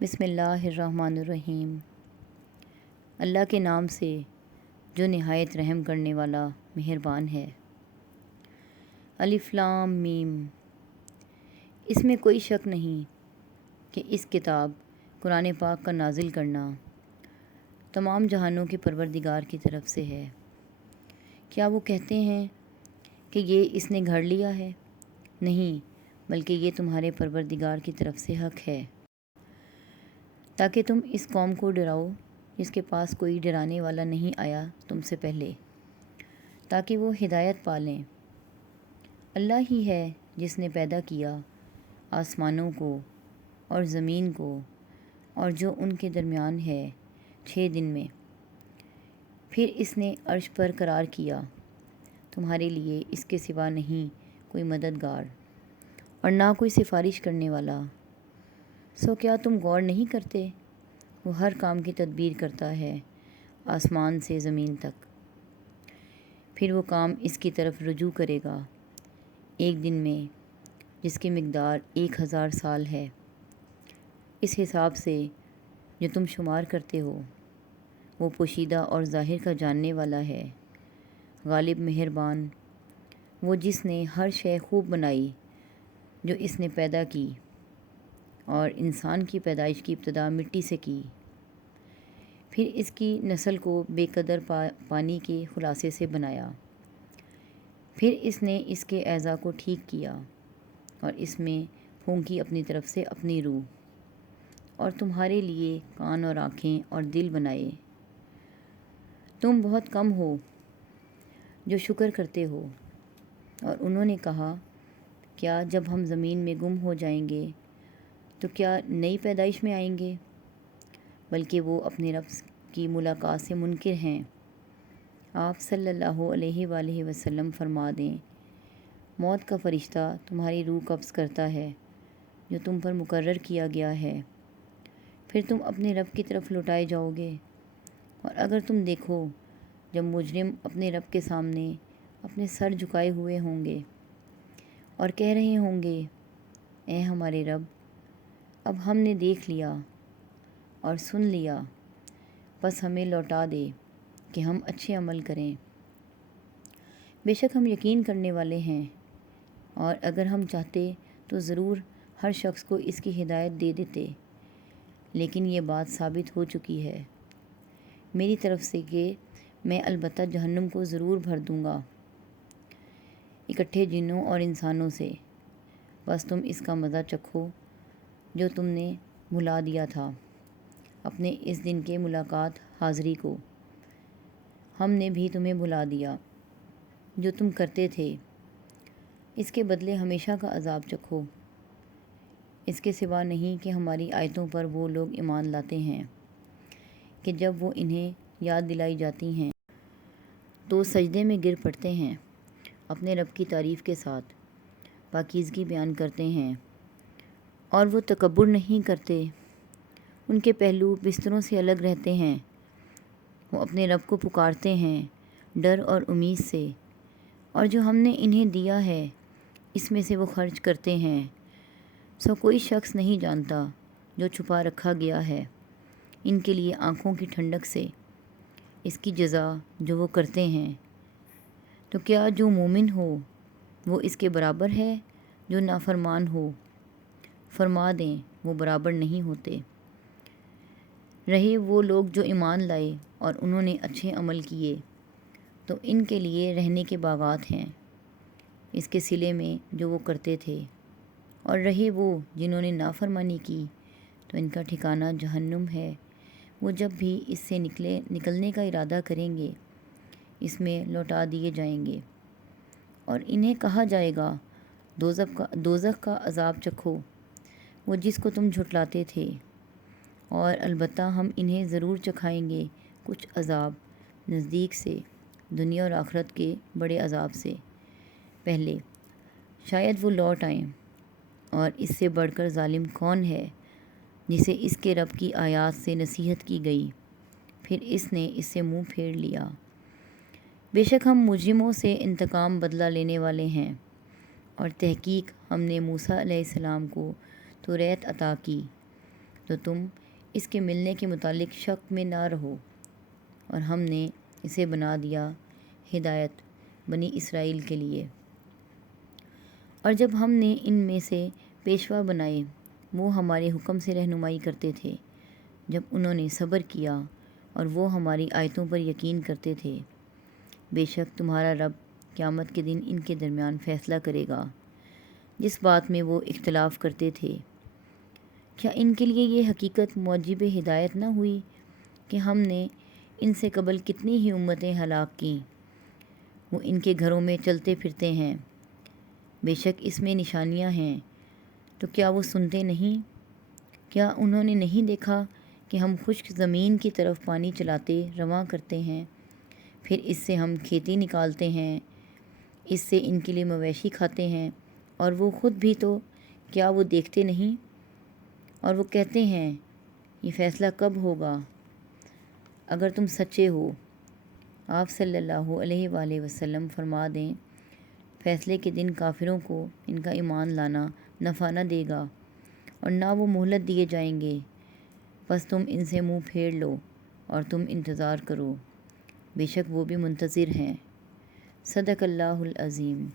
بسم اللہ الرحمن الرحیم۔ اللہ کے نام سے جو نہایت رحم کرنے والا مہربان ہے۔ الف لام میم۔ اس میں کوئی شک نہیں کہ اس کتاب قرآن پاک کا نازل کرنا تمام جہانوں کے پروردگار کی طرف سے ہے۔ کیا وہ کہتے ہیں کہ یہ اس نے گھڑ لیا ہے؟ نہیں، بلکہ یہ تمہارے پروردگار کی طرف سے حق ہے، تاکہ تم اس قوم کو ڈراؤ جس کے پاس کوئی ڈرانے والا نہیں آیا تم سے پہلے، تاکہ وہ ہدایت پالیں۔ اللہ ہی ہے جس نے پیدا کیا آسمانوں کو اور زمین کو اور جو ان کے درمیان ہے 6 دن میں، پھر اس نے عرش پر قرار کیا۔ تمہارے لیے اس کے سوا نہیں کوئی مددگار اور نہ کوئی سفارش کرنے والا۔ سو کیا تم غور نہیں کرتے؟ وہ ہر کام کی تدبیر کرتا ہے آسمان سے زمین تک، پھر وہ کام اس کی طرف رجوع کرے گا ایک دن میں جس کی مقدار 1000 سال ہے، اس حساب سے جو تم شمار کرتے ہو۔ وہ پوشیدہ اور ظاہر کا جاننے والا ہے، غالب مہربان، وہ جس نے ہر شے خوب بنائی جو اس نے پیدا کی، اور انسان کی پیدائش کی ابتدا مٹی سے کی، پھر اس کی نسل کو بے قدر پانی کے خلاصے سے بنایا، پھر اس نے اس کے اعضاء کو ٹھیک کیا اور اس میں پھونکی اپنی طرف سے اپنی روح، اور تمہارے لیے کان اور آنکھیں اور دل بنائے۔ تم بہت کم ہو جو شکر کرتے ہو۔ اور انہوں نے کہا، کیا جب ہم زمین میں گم ہو جائیں گے تو کیا نئی پیدائش میں آئیں گے؟ بلکہ وہ اپنے رب کی ملاقات سے منکر ہیں۔ آپ صلی اللہ علیہ وآلہ وسلم فرما دیں، موت کا فرشتہ تمہاری روح قبض کرتا ہے جو تم پر مقرر کیا گیا ہے، پھر تم اپنے رب کی طرف لوٹائے جاؤ گے۔ اور اگر تم دیکھو جب مجرم اپنے رب کے سامنے اپنے سر جھکائے ہوئے ہوں گے اور کہہ رہے ہوں گے، اے ہمارے رب، اب ہم نے دیکھ لیا اور سن لیا، بس ہمیں لوٹا دے کہ ہم اچھے عمل کریں۔ بے شک ہم یقین کرنے والے ہیں، اور اگر ہم چاہتے تو ضرور ہر شخص کو اس کی ہدایت دے دیتے، لیکن یہ بات ثابت ہو چکی ہے میری طرف سے کہ میں البتہ جہنم کو ضرور بھر دوں گا اکٹھے جنوں اور انسانوں سے، بس تم اس کا مزہ چکھو جو تم نے بھلا دیا تھا اپنے اس دن کے ملاقات حاضری کو۔ ہم نے بھی تمہیں بھلا دیا جو تم کرتے تھے، اس کے بدلے ہمیشہ کا عذاب چکھو۔ اس کے سوا نہیں کہ ہماری آیتوں پر وہ لوگ ایمان لاتے ہیں کہ جب وہ انہیں یاد دلائی جاتی ہیں تو سجدے میں گر پڑتے ہیں، اپنے رب کی تعریف کے ساتھ پاکیزگی بیان کرتے ہیں، اور وہ تکبر نہیں کرتے۔ ان کے پہلو بستروں سے الگ رہتے ہیں، وہ اپنے رب کو پکارتے ہیں ڈر اور امید سے، اور جو ہم نے انہیں دیا ہے اس میں سے وہ خرچ کرتے ہیں۔ سو کوئی شخص نہیں جانتا جو چھپا رکھا گیا ہے ان کے لیے آنکھوں کی ٹھنڈک سے، اس کی جزا جو وہ کرتے ہیں۔ تو کیا جو مومن ہو وہ اس کے برابر ہے جو نافرمان ہو؟ فرما دیں وہ برابر نہیں ہوتے۔ رہے وہ لوگ جو ایمان لائے اور انہوں نے اچھے عمل کیے تو ان کے لیے رہنے کے باغات ہیں اس کے صلے میں جو وہ کرتے تھے، اور رہے وہ جنہوں نے نافرمانی کی تو ان کا ٹھکانہ جہنم ہے، وہ جب بھی اس سے نکلنے کا ارادہ کریں گے اس میں لوٹا دیے جائیں گے، اور انہیں کہا جائے گا دوزخ کا عذاب چکھو، وہ جس کو تم جھٹلاتے تھے، اور البتہ ہم انہیں ضرور چکھائیں گے کچھ عذاب نزدیک سے، دنیا اور آخرت کے بڑے عذاب سے پہلے، شاید وہ لوٹ آئیں۔ اور اس سے بڑھ کر ظالم کون ہے جسے اس کے رب کی آیات سے نصیحت کی گئی پھر اس نے اس سے منہ پھیر لیا۔ بے شک ہم مجرموں سے انتقام بدلہ لینے والے ہیں، اور تحقیق ہم نے موسیٰ علیہ السلام کو توریت عطا کی تو تم اس کے ملنے کے متعلق شک میں نہ رہو، اور ہم نے اسے بنا دیا ہدایت بنی اسرائیل کے لیے۔ اور جب ہم نے ان میں سے پیشوا بنائے، وہ ہمارے حکم سے رہنمائی کرتے تھے جب انہوں نے صبر کیا، اور وہ ہماری آیتوں پر یقین کرتے تھے۔ بے شک تمہارا رب قیامت کے دن ان کے درمیان فیصلہ کرے گا جس بات میں وہ اختلاف کرتے تھے۔ کیا ان کے لیے یہ حقیقت موجب ہدایت نہ ہوئی کہ ہم نے ان سے قبل کتنی ہی امتیں ہلاک کیں، وہ ان کے گھروں میں چلتے پھرتے ہیں، بے شک اس میں نشانیاں ہیں، تو کیا وہ سنتے نہیں؟ کیا انہوں نے نہیں دیکھا کہ ہم خشک زمین کی طرف پانی چلاتے رواں کرتے ہیں، پھر اس سے ہم کھیتی نکالتے ہیں، اس سے ان کے لیے مویشی کھاتے ہیں، اور وہ خود بھی تو کیا وہ دیکھتے نہیں؟ اور وہ کہتے ہیں یہ فیصلہ کب ہوگا؟ اگر تم سچے ہو، آپ صلی اللہ علیہ وآلہ وسلم فرما دیں، فیصلے کے دن کافروں کو ان کا ایمان لانا نفع نہ دے گا، اور نہ وہ مہلت دیے جائیں گے، بس تم ان سے منہ پھیر لو اور تم انتظار کرو، بے شک وہ بھی منتظر ہیں۔ صدق اللہ العظیم۔